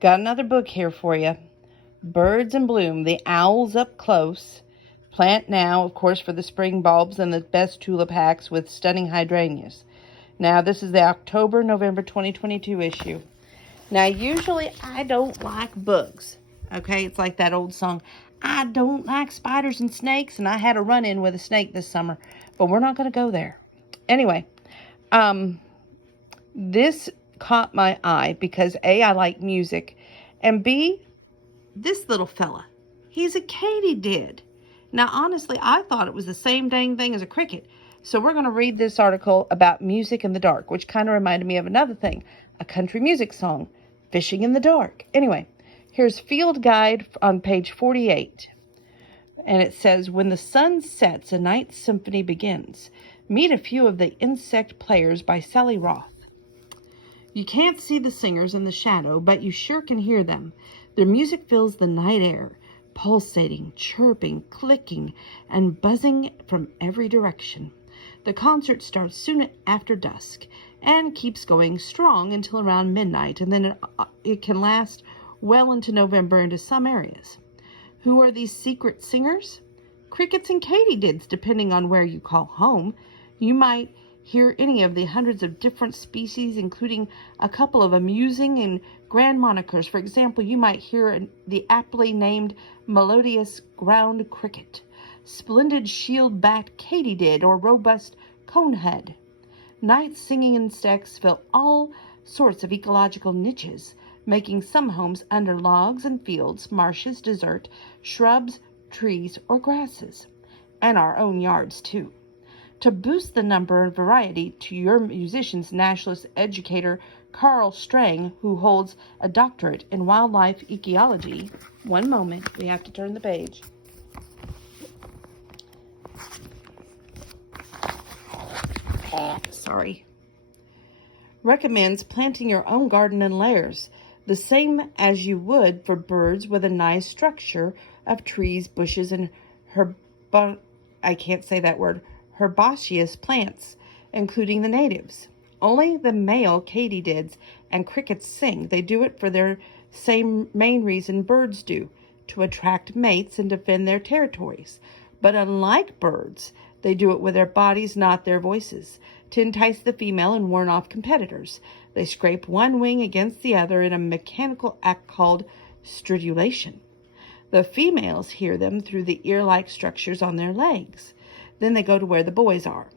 Got another book here for you. Birds in Bloom, The Owls Up Close. Plant now, of course, for the spring bulbs and the best tulip hacks with stunning hydrangeas. Now, this is the October-November 2022 issue. Now, usually I don't like bugs. Okay, it's like that old song, I don't like spiders and snakes, and I had a run-in with a snake this summer, but we're not going to go there. Anyway, this caught my eye because A, I like music, and B, this little fella, he's a katydid. Now, honestly, I thought it was the same dang thing as a cricket. So we're going to read this article about music in the dark, which kind of reminded me of another thing, a country music song, Fishing in the Dark. Anyway, here's Field Guide on page 48. And it says, when the sun sets, a night symphony begins. Meet a few of the insect players by Sally Roth. You can't see the singers in the shadow, but you sure can hear them. Their music fills the night air, pulsating, chirping, clicking, and buzzing from every direction. The concert starts soon after dusk and keeps going strong until around midnight, and then it can last well into November into some areas. Who are these secret singers? Crickets and katydids, depending on where you call home. You might hear any of the hundreds of different species, including a couple of amusing and grand monikers. For example, you might hear the aptly named melodious ground cricket, splendid shield-backed katydid, or robust conehead. Night singing insects fill all sorts of ecological niches, making some homes under logs and fields, marshes, desert, shrubs, trees, or grasses, and our own yards too. To boost the number and variety to your musician's nationalist educator, Carl Strang, who holds a doctorate in wildlife ecology. One moment, we have to turn the page. Sorry. Recommends planting your own garden in layers, the same as you would for birds, with a nice structure of trees, bushes, and herbaceous plants, including the natives. Only the male katydids and crickets sing. They do it for their same main reason birds do, to attract mates and defend their territories. But unlike birds, they do it with their bodies, not their voices, to entice the female and warn off competitors. They scrape one wing against the other in a mechanical act called stridulation. The females hear them through the ear-like structures on their legs. Then they go to where the boys are.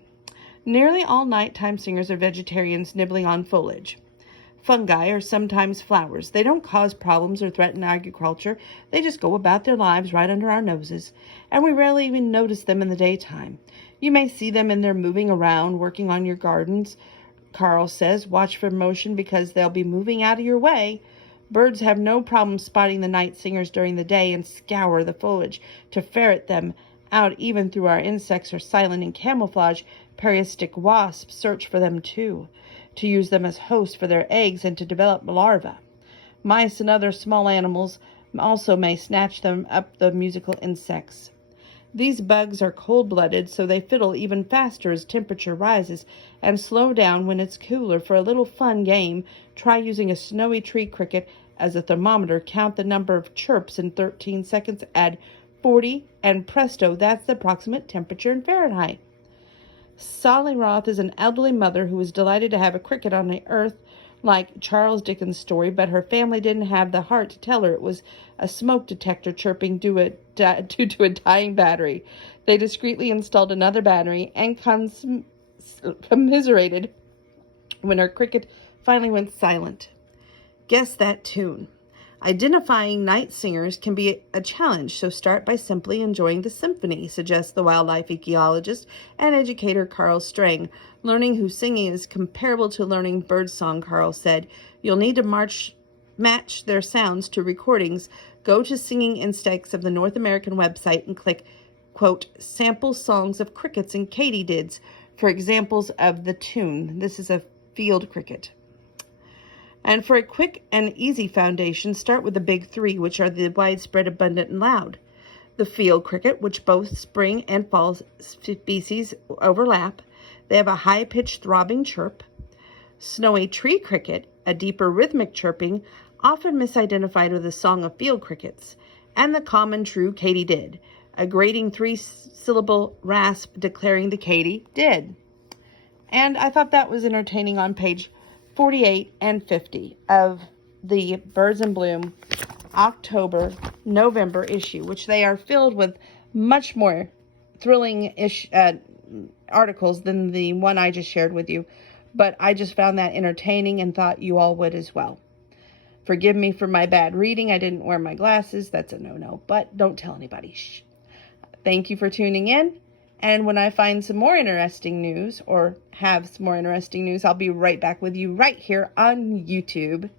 Nearly all nighttime singers are vegetarians, nibbling on foliage. Fungi are sometimes flowers. They don't cause problems or threaten agriculture. They just go about their lives right under our noses, and we rarely even notice them in the daytime. You may see them in there moving around, working on your gardens. Carl says, watch for motion because they'll be moving out of your way. Birds have no problem spotting the night singers during the day and scour the foliage to ferret them out. Even through our insects are silent in camouflage. Parasitic wasps search for them too, to use them as hosts for their eggs and to develop larvae. Mice and other small animals also may snatch them up, the musical insects. These bugs are cold-blooded, so they fiddle even faster as temperature rises and slow down when it's cooler. For a little fun game, try using a snowy tree cricket as a thermometer. Count the number of chirps in 13 seconds, add 40, and presto, that's the approximate temperature in Fahrenheit. Sally Roth is an elderly mother who was delighted to have a cricket on the earth like Charles Dickens' story, but her family didn't have the heart to tell her it was a smoke detector chirping due to a dying battery. They discreetly installed another battery and commiserated when her cricket finally went silent. Guess that tune. Identifying night singers can be a challenge, so start by simply enjoying the symphony, suggests the wildlife ecologist and educator Carl Strang. Learning who's singing is comparable to learning birdsong, Carl said. You'll need to match their sounds to recordings. Go to Singing Insects of the North American website and click, quote, sample songs of crickets and katydids for examples of the tune. This is a field cricket. And for a quick and easy foundation, start with the big three, which are the widespread, abundant, and loud. The field cricket, which both spring and fall species overlap. They have a high-pitched throbbing chirp. Snowy tree cricket a deeper rhythmic chirping, often misidentified with the song of field crickets, and the common true katydid, a grating three-syllable rasp declaring the katydid. And I thought that was entertaining on page 48 and 50 of the Birds in Bloom October-November issue, which they are filled with much more thrilling articles than the one I just shared with you. But I just found that entertaining and thought you all would as well. Forgive me for my bad reading. I didn't wear my glasses. That's a no-no, but don't tell anybody. Shh. Thank you for tuning in. And when I find some more interesting news or have some more interesting news, I'll be right back with you right here on YouTube.